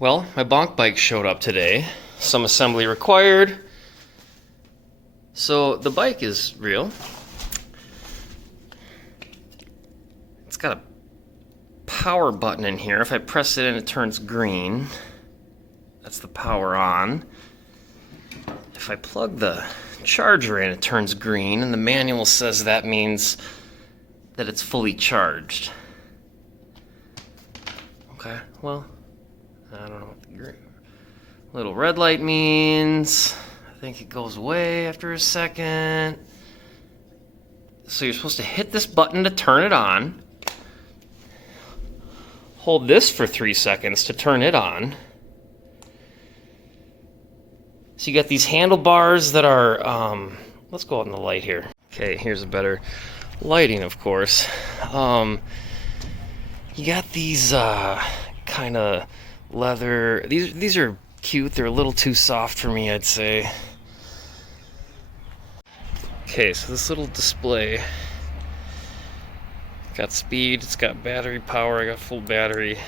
Well, my Bonc Bike showed up today. Some assembly required. So the bike is real. It's got a power button in here. If I press it in, it turns green. That's the power on. If I plug the charger in, it turns green, and the manual says that means that it's fully charged. Okay, well, I don't know what the little red light means. I think it goes away after a second. So you're supposed to hit this button to turn it on. Hold this for 3 seconds to turn it on. So you got these handlebars that are, let's go out in the light here. Okay, here's a better lighting, of course. You got these kind of leather, these are cute, they're a little too soft for me, I'd say. Okay, so this little display, got speed, it's got battery power, I got full battery.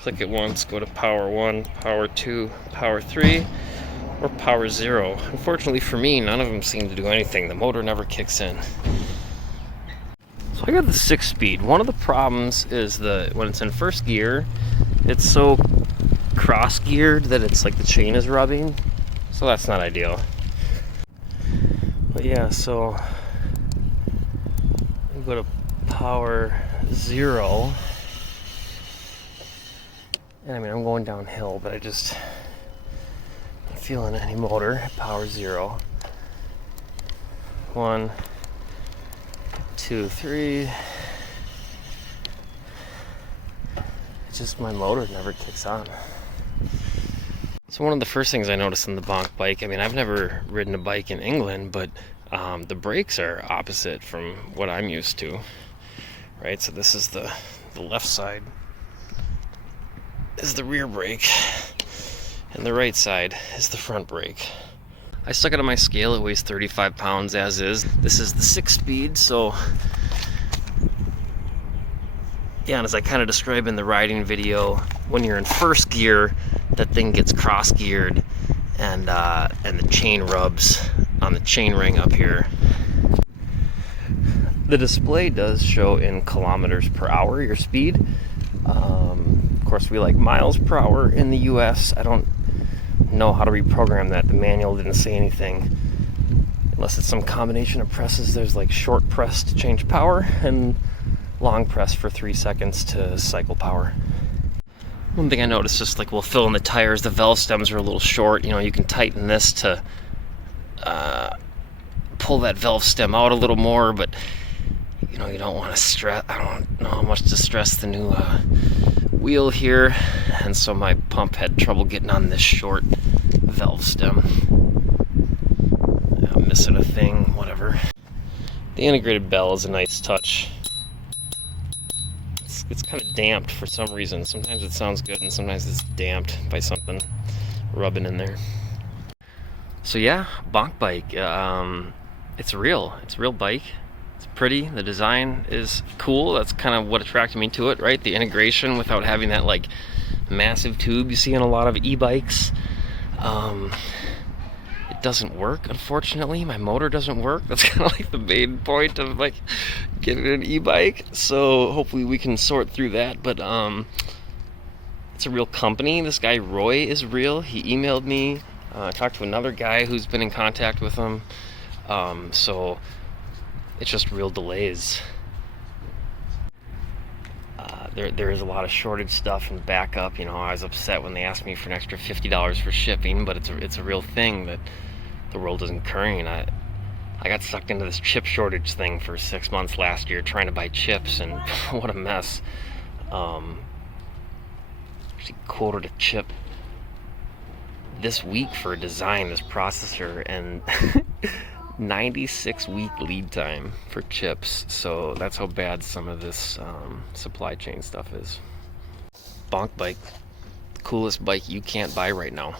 Click it once, go to power 1, power 2, power 3, or power 0. Unfortunately for me, none of them seem to do anything. The motor never kicks in. So I got the 6-speed. One of the problems is when it's in first gear, it's so cross-geared that it's like the chain is rubbing. So that's not ideal. But yeah, so I go to power 0. And I mean, I'm going downhill, but I just not feeling any motor at power 0. 1, 2, 3. It's just my motor never kicks on. So one of the first things I noticed on the Bonc Bike, I mean, I've never ridden a bike in England, but the brakes are opposite from what I'm used to, right? So this is the left side is the rear brake, and the right side is the front brake. I stuck it on my scale, it weighs 35 pounds as is. This is the 6-speed, so yeah, and as I kind of described in the riding video, when you're in first gear, that thing gets cross-geared, and the chain rubs on the chain ring up here. The display does show in kilometers per hour your speed. Of course, we like miles per hour in the US. I don't know how to reprogram that. The manual didn't say anything. Unless it's some combination of presses. There's like short press to change power and long press for 3 seconds to cycle power. One thing I noticed, just like we'll fill in the tires, the valve stems are a little short. You know, you can tighten this to pull that valve stem out a little more, but you know, you don't want to stress. I don't know how much to stress the new wheel here, and so my pump had trouble getting on this short valve stem. I'm missing a thing, whatever. The integrated bell is a nice touch. It's kind of damped for some reason. Sometimes it sounds good, and sometimes it's damped by something rubbing in there. So yeah, Bonc Bike. It's real. It's a real bike. It's pretty. The design is cool. That's kind of what attracted me to it, right? The integration without having that like massive tube you see in a lot of e-bikes. It doesn't work, unfortunately. My motor doesn't work. That's kind of like the main point of like getting an e-bike. So hopefully we can sort through that. But it's a real company. This guy Roy is real. He emailed me. I talked to another guy who's been in contact with him. So it's just real delays. There is a lot of shortage stuff and backup. You know, I was upset when they asked me for an extra $50 for shipping, but it's a real thing that the world is incurring. I got sucked into this chip shortage thing for 6 months last year trying to buy chips, and what a mess. Actually quoted a chip this week for a design, this processor, and 96-week lead time for chips. So that's how bad some of this supply chain stuff is. Bonc Bike, the coolest bike you can't buy right now.